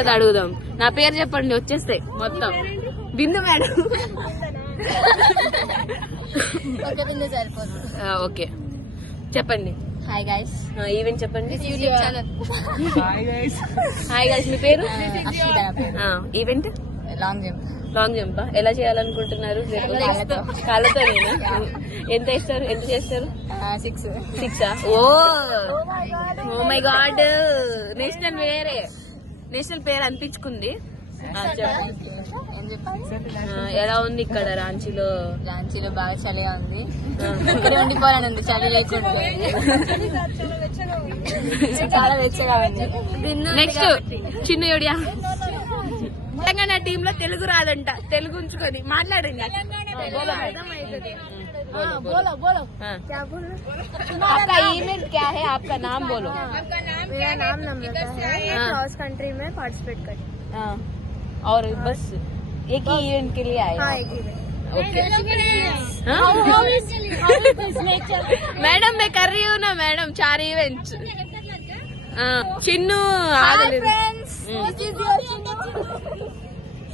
తర్వాత అడుగుదాం. నా పేరు చెప్పండి, వచ్చేస్తాయి మొత్తం. బిందు మేడం. ఓకే చెప్పండి. Hi guys. ఈవెంట్ చెప్పండి. YouTube channel. Hi guys. మీ పేరు? Event long jump. Long jump ఎలా చేయాలనుకుంటున్నారు? కాళ్ళతో. ఎంత ఇస్తారు? ఎంత చేస్తారు? 6. Oh my God. నేషనల్ పేరు అనిపించుకుంది. ఎలా ఉంది ఇక్కడ రాంచీలో? బాగా చలిగా ఉంది. ఇక్కడ ఉండిపోవాలని ఉంది, చలి లేకుండా. చాలా వెచ్చగా ఉంది. నెక్స్ట్ చిన్న యోడియా. తెలంగాణ టీమ్ లో తెలుగు రాదంట, తెలుగు ఉంచుకొని మాట్లాడండి. आपका इवेंट क्या है? आपका नाम बोलो. मेरा नाम नम्रता है. क्रॉस कंट्री में पार्टिसिपेट कर. और बस एक ही इवेंट के लिए आए? हाँ, एक इवेंट. ओके. मैडम मैं कर रही हूँ ना मैडम 4 इवेंट्स. చిన్ను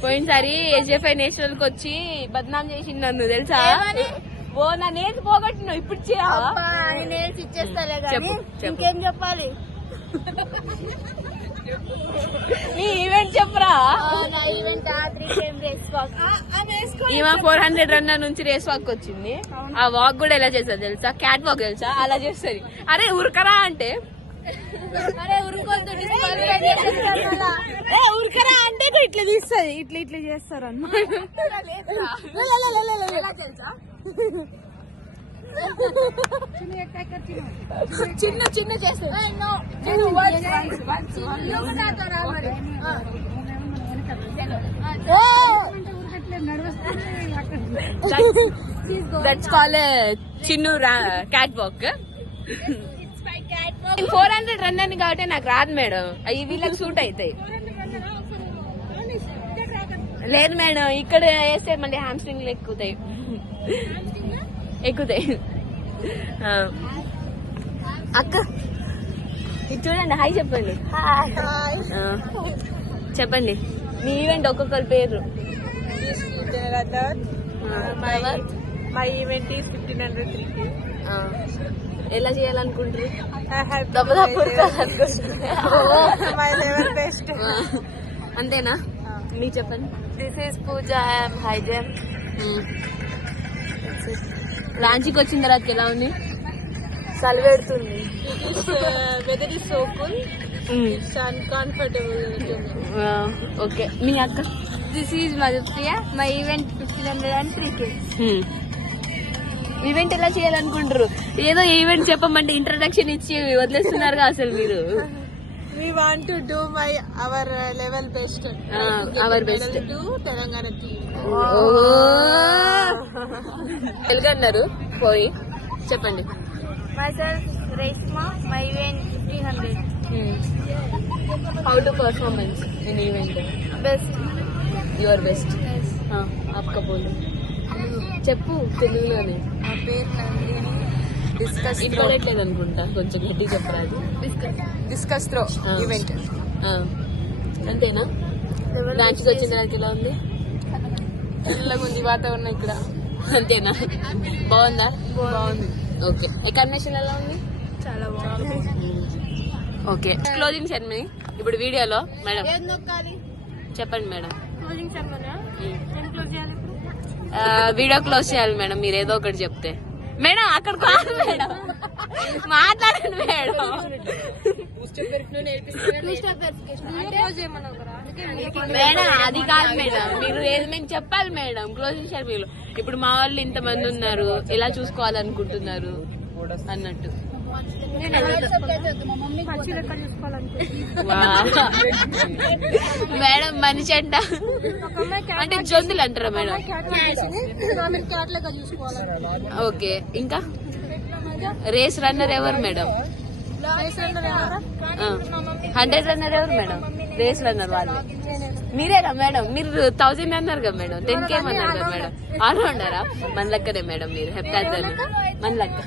పోయినసారి SFI నేషనల్ కి వచ్చి బద్నాం చేసింది నన్ను, తెలుసా? ఓ నా నేర్చి పోగొట్టినావు, ఇప్పుడు ఇచ్చేస్తాలే కానీ ఇంకేం చెప్పాలి? నీ ఈవెంట్ చెప్పరా? ఈమె 400 రన్నర్ నుంచి రేస్ వాక్ వచ్చింది. ఆ వాక్ కూడా ఎలా చేస్తారు తెలుసా? క్యాట్ వాక్ తెలుసా? అలా చేస్తుంది. అరే ఉరకరా అంటే, ఉరకరా అంటే ఇట్లా తీస్తుంది, ఇట్లా చేస్తారు అన్నమాట. చిన్న చేస్తుంది. That's call Chinnu cat walk. 400 run కాబట్టి నాకు రాదు మేడం, అవి వీళ్ళకి సూట్ అవుతాయి. లేదు మేడం, ఇక్కడ వేస్తే మళ్ళీ హ్యామ్స్ట్రింగ్లు ఎక్కుతాయి. అక్క ఇది చూడండి, హాయ్ చెప్పండి. చెప్పండి మీ ఈవెంట్ ఒక్కొక్కరి పేరు. My event is 1503. ఎలా చేయాలనుకుంటారు? అంతేనా? మీరు చెప్పండి. This is Pooja, I'm high jump. రాంచీకి వచ్చిన తర్వాత ఎలా ఉంది? చలి పెడుతుంది. Weather is so cool, uncomfortable. Okay మీ అక్క? This is Madhupriya. My event 1503 kids. Event ఎలా చేయాలనుకుంటారు? ఏదో ఈవెంట్ చెప్పమంటే ఇంట్రడక్షన్ ఇచ్చి వదిలేస్తున్నారుగా అసలు మీరు. We want to do our level best. Our best. To Telangana team. Telugu అన్నారు పోయి చెప్పండి. Myself Reshma. My event 1500. How to performance in event? Best. Your best. आपका बोलो. చెప్పు తెలుగులోనే. నా పేరు నందిని. డిస్కస్ ఇంటర్నెట్లేదు అనుకుంటా, కొంచెం గట్టి చెప్పరాదు. Discus throw event. అంతేనా? రాంచీకి వచ్చిన తర్వాత ఎలా ఉంది? చల్లగా ఉంది వాతావరణం ఇక్కడ. అంతేనా? బాగుందా? బాగుంది. ఓకే. ఎకామినేషన్ ఎలా ఉంది? చాలా బాగుంది. ఓకే. క్లోజింగ్ సెరమనీ ఇప్పుడు వీడియోలో మేడం ఏది నొక్కాలి చెప్పండి మేడం. క్లోజింగ్ సెరమనీ ఏం క్లోజ్ చేయాలి? వీడియో క్లోజ్ చేయాలి మేడం, మీరు ఏదో ఒకటి చెప్తే. మేడం అక్కడ కాదు మేడం, మాట్లాడండి మేడం. మేడం అది కాదు మేడం, మీరు ఏమైనా చెప్పాలి మేడం క్లోజింగ్ సెరమనీలో. ఇప్పుడు మా వాళ్ళు ఇంతమంది ఉన్నారు, ఎలా చూసుకోవాలనుకుంటున్నారు అన్నట్టు. మేడం మనిషి అంట అంటే జొందులు అంటారా మేడం? ఓకే. ఇంకా రేస్ రన్నర్ ఎవరు మేడం? 100 రన్నర్ ఎవరు మేడం? రేస్ రన్నర్ వాళ్ళు మీరేనా మేడం? మీరు 1000 అన్నారు కదా మేడం, 10K అన్నారు కదా మేడం. ఆల్రౌండరా? మన లెక్కనే మేడం మీరు. హెప్టాథన్ మన లెక్క.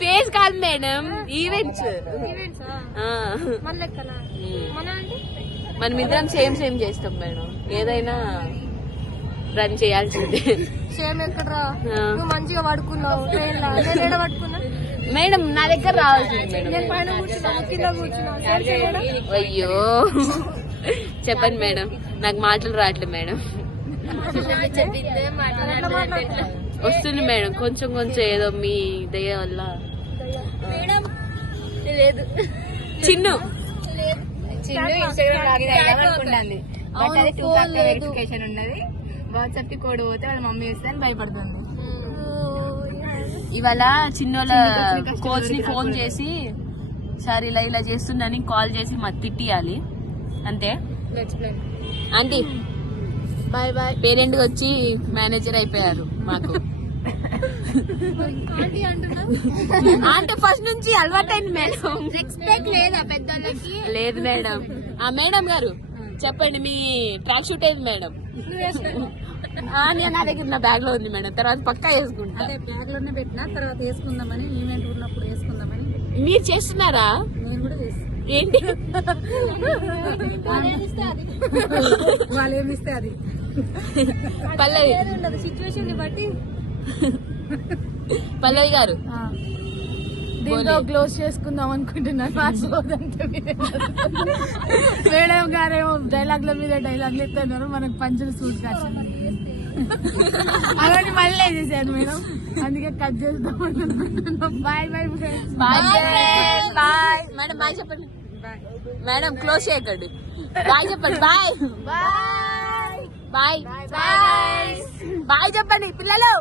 ఫేస్ కాదు మేడం, ఈవెంట్స్. మళ్ళీ ఎక్కనా మన అంటే మనం ఇద్దరం సేమ్ చేస్తాం మేడం, ఏదైనా రన్ చేయాల్సిందే. సేమ్ ఎక్కడరా నువ్వు మంచిగా పడుకున్నావు ట్రైన్ లో, నేను ఏడ పడుకున్నా? మేడం నా దగ్గర రావాల్సింది మేడం. నేను పైన కూర్చున్నా, కింద కూర్చున్నా. సేమ్ చేయడం అయ్యో చెప్పండి మేడం, నాకు మాటలు రావట్లేదు మేడం. వస్తుంది మేడం కొంచెం ఏదో మీ దయ వల్ల. లేదు చిన్ను ఇన్స్టాగ్రామ్ లాగిన్ అయ్యామనుకుంటుంది. బట్ అది 2 factor వెరిఫికేషన్ ఉన్నది. వాట్సాప్ కి కోడ్ పోతే వాళ్ళ మమ్మీ వేస్తే అని భయపడుతుంది. ఇవాళ చిన్నోళ్ళ కోచ్ ని ఫోన్ చేసి సార్ ఇలా చేస్తుందని కాల్ చేసి మాకు తిట్టియాలి అంతే. Aunty bye bye. పేరెంట్ వచ్చి మేనేజర్ అయిపోయారు మాకు. అంటే ఫస్ట్ నుంచి అలవాటైంది మేడం. రెస్పెక్ట్ లేదా పెద్దోళ్ళకి? లేదు మేడం. మేడం గారు చెప్పండి, మీ ట్రాక్ షూట్ అయింది మేడం. నా దగ్గర నా బ్యాగ్ లో ఉంది మేడం, తర్వాత పక్కా వేసుకుంటా. బ్యాగ్ లోనే పెట్టినా, తర్వాత వేసుకుందామని, ఈవెంట్ ఉన్నప్పుడు వేసుకుందామని. మీరు చేస్తున్నారా? నేను కూడా చేస్తాను. ఏంటి వాళ్ళు ఏమిస్తే అది పల్లవి సిచ్యువేషన్ ని బట్టి. పల్లవి గారు దీంతో క్లోజ్ చేసుకుందాం అనుకుంటున్నాను. మేడం గారేమో డైలాగ్ల మీద డైలాగ్లు ఎత్తున్నారు, మనకు పంచులు సూట్ కాసింది. అలాంటి మళ్ళీ చేశాను మేడం, అందుకే కట్ చేస్తాం అనుకుంటున్నాం. Bye bye friends. Bye bye madam. Bye చెప్పండి మేడం, క్లోజ్ చేయకండి. బాయ్ చెప్పండి. బాయ్ బాయ్ బాయ్ బాయ్ చెప్పండి పిల్లలు.